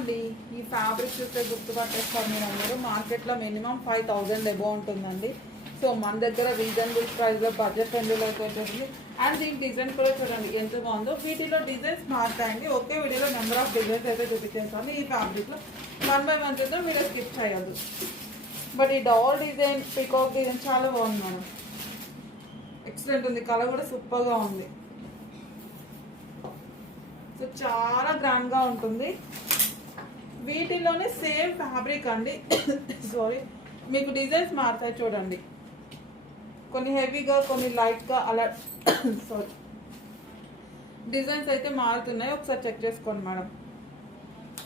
అండి. ఈ ఫ్యాబ్రిక్ చూస్తే గుర్తుపట్టేస్తారు మీరు అందరూ. మార్కెట్లో మినిమం 5000 ఎబో ఉంటుందండి. సో మన దగ్గర రీజనబుల్ ప్రైస్లో బడ్జెట్ ఫ్రెండ్లీలో అయితే ఉంటుంది. అండ్ దీని డిజైన్ కూడా చూడండి ఎంత బాగుందో. వీటిలో డిజైన్స్ మారుతాయండి. ఒకే వీడియోలో నెంబర్ ఆఫ్ డిజైన్స్ అయితే చూపించేస్తాను. ఈ ఫ్యాబ్రిక్లో 1 by 1 చేద్దాం, వీడియో స్కిప్ చేయొద్దు. బట్ ఈ డాల్ డిజైన్, పికాక్ డిజైన్ చాలా బాగుంది మేడం. ఎక్సలెంట్ ఉంది, కలర్ కూడా సూపర్గా ఉంది. సో చాలా గ్రాండ్గా ఉంటుంది. వీటిలోనే సేమ్ ఫ్యాబ్రిక్ అండి. సారీ, మీకు డిజైన్స్ మారుతాయి చూడండి. కొన్ని హెవీగా, కొన్ని లైట్గా అలా సారీ డిజైన్స్ అయితే మారుతున్నాయి. ఒకసారి చెక్ చేసుకోండి madam.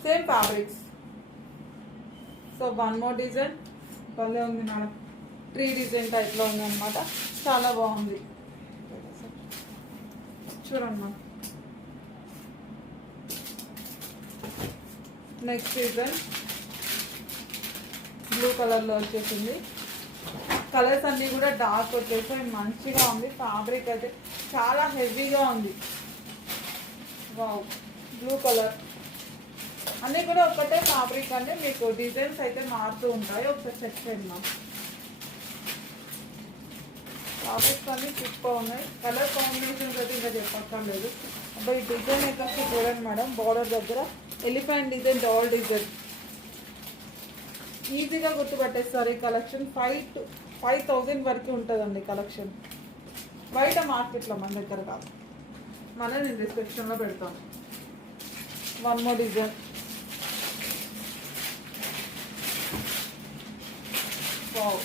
Same fabrics. So 1 more design భలే ఉంది మేడం. ట్రీ డిజైన్ టైప్లో ఉంది అనమాట. చాలా బాగుంది. చూడండి మేడం. నెక్స్ట్ డిజైన్ బ్లూ కలర్లో వచ్చేసింది. కలర్స్ అన్నీ కూడా డార్క్ వచ్చేసి మంచిగా ఉంది. ఫ్యాబ్రిక్ అయితే చాలా హెవీగా ఉంది. Wow, blue colour. అన్నీ కూడా ఒకటే ఫ్యాబ్రిక్ అండి. మీకు డిజైన్స్ అయితే మారుతూ ఉంటాయి. ఒకసారి చెక్ చేద్దాం. ఫ్యాబ్రిక్స్ అన్నీ సూపర్ ఉన్నాయి. కలర్ కాంబినేషన్స్ అయితే ఇంకా చెప్పక్కర్లేదు. అబ్బాయి ఈ డిజైన్ అయితే చూడండి మేడం. బార్డర్ దగ్గర ఎలిఫెంట్ డిజైన్, డాల్ డిజైన్. ఈజీగా గుర్తుపట్టేస్తారు. ఈ కలెక్షన్ 5000 వరకు ఉంటుందండి కలెక్షన్. బయట మార్కెట్లో మన దగ్గర కాదు. నేను డిస్క్రిప్షన్లో పెడతాను. 1 more డిజైన్. వావ్,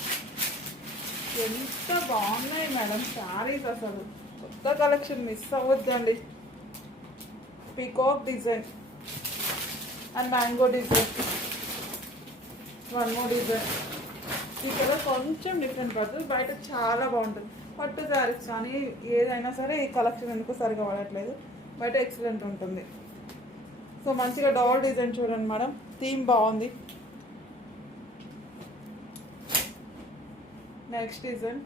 ఎంత బాగున్నాయి మేడం శారీస్. అసలు కొత్త కలెక్షన్ మిస్ అవ్వద్దండి. Peacock design and mango design. 1 more design. ఈ కలర్ కొంచెం డిఫరెంట్ పడుతుంది. బయట చాలా బాగుంటుంది. పట్టు శారీస్ కానీ ఏదైనా సరే ఈ కలెక్షన్ ఎందుకు సరిగా పడట్లేదు. బయట ఎక్సలెంట్ ఉంటుంది. సో మంచిగా డాల్ డిజైన్ చూడండి మేడం. థీమ్ బాగుంది. Next design.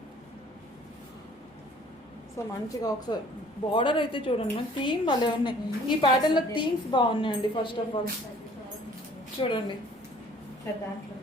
సో మంచిగా ఒకసారి బార్డర్ అయితే చూడండి మేడం. థీమ్ భలే ఉన్నాయి. ఈ ప్యాటర్న్లో థీమ్స్ బాగున్నాయండి. ఫస్ట్ ఆఫ్ ఆల్ చూడండి. దాంట్లో